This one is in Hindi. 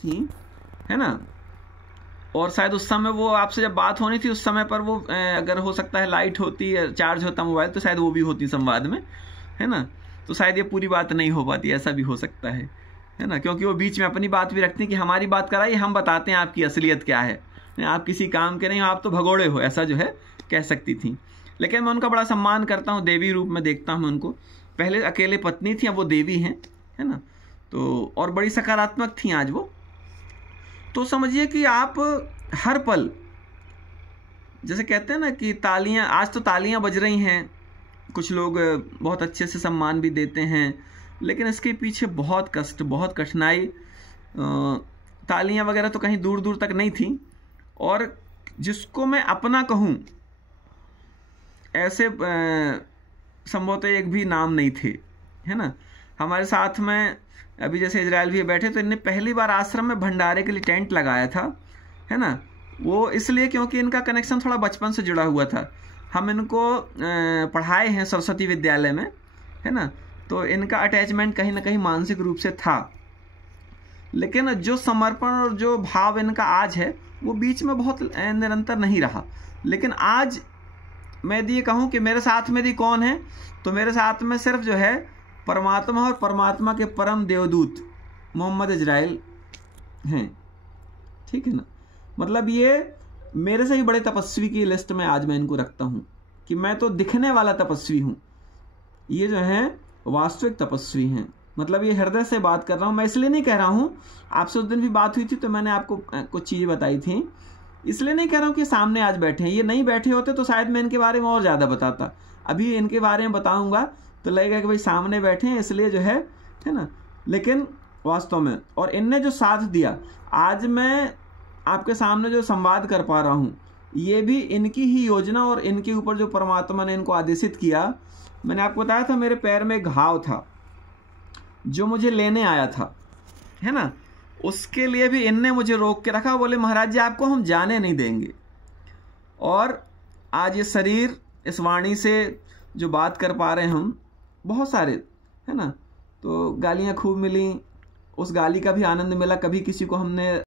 थी, है ना। और शायद उस समय वो आपसे जब बात होनी थी उस समय पर वो अगर हो सकता है लाइट होती है, चार्ज होता मोबाइल, तो शायद वो भी होती संवाद में, है ना। तो शायद ये पूरी बात नहीं हो पाती, ऐसा भी हो सकता है ना। क्योंकि वो बीच में अपनी बात भी रखती हैं कि हमारी बात कराइए, हम बताते हैं आपकी असलियत क्या है, आप किसी काम के नहीं हो, आप तो भगोड़े हो, ऐसा जो है कह सकती थी। लेकिन मैं उनका बड़ा सम्मान करता हूँ, देवी रूप में देखता हूँ उनको। पहले अकेले पत्नी थी, अब वो देवी हैं, है ना। तो और बड़ी सकारात्मक थी आज वो। तो समझिए कि आप हर पल, जैसे कहते हैं ना कि तालियां, आज तो तालियां बज रही हैं, कुछ लोग बहुत अच्छे से सम्मान भी देते हैं, लेकिन इसके पीछे बहुत कष्ट, बहुत कठिनाई, तालियां वगैरह तो कहीं दूर दूर तक नहीं थी। और जिसको मैं अपना कहूँ, ऐसे संभवतः एक भी नाम नहीं थे, है ना। हमारे साथ में अभी जैसे इजराइल भी बैठे, तो इनने पहली बार आश्रम में भंडारे के लिए टेंट लगाया था, है ना। वो इसलिए क्योंकि इनका कनेक्शन थोड़ा बचपन से जुड़ा हुआ था। हम इनको पढ़ाए हैं सरस्वती विद्यालय में, है ना। तो इनका अटैचमेंट कहीं ना कहीं मानसिक रूप से था। लेकिन जो समर्पण और जो भाव इनका आज है, वो बीच में बहुत निरंतर नहीं रहा। लेकिन आज मैं यदि ये कहूँ कि मेरे साथ में यदि कौन है, तो मेरे साथ में सिर्फ जो है परमात्मा और परमात्मा के परम देवदूत मोहम्मद इजराइल हैं, ठीक है ना। मतलब ये मेरे से ही बड़े तपस्वी की लिस्ट में आज मैं इनको रखता हूँ, कि मैं तो दिखने वाला तपस्वी हूँ, ये जो है वास्तविक तपस्वी हैं। मतलब ये हृदय से बात कर रहा हूँ मैं, इसलिए नहीं कह रहा हूँ, आपसे उस दिन भी बात हुई थी तो मैंने आपको कुछ चीज़ें बताई थी, इसलिए नहीं कह रहा हूँ कि सामने आज बैठे हैं। ये नहीं बैठे होते तो शायद मैं इनके बारे में और ज़्यादा बताता। अभी इनके बारे में बताऊँगा तो लगेगा कि भाई सामने बैठे हैं इसलिए जो है ना। लेकिन वास्तव में, और इनने जो साथ दिया, आज मैं आपके सामने जो संवाद कर पा रहा हूँ, ये भी इनकी ही योजना और इनके ऊपर जो परमात्मा ने इनको आदेशित किया। मैंने आपको बताया था मेरे पैर में एक घाव था जो मुझे लेने आया था, है ना। उसके लिए भी इनने मुझे रोक के रखा, बोले महाराज जी आपको हम जाने नहीं देंगे। और आज ये शरीर, इस वाणी से जो बात कर पा रहे हैं हम, बहुत सारे, है ना। तो गालियाँ खूब मिली, उस गाली का भी आनंद मिला। कभी किसी को हमने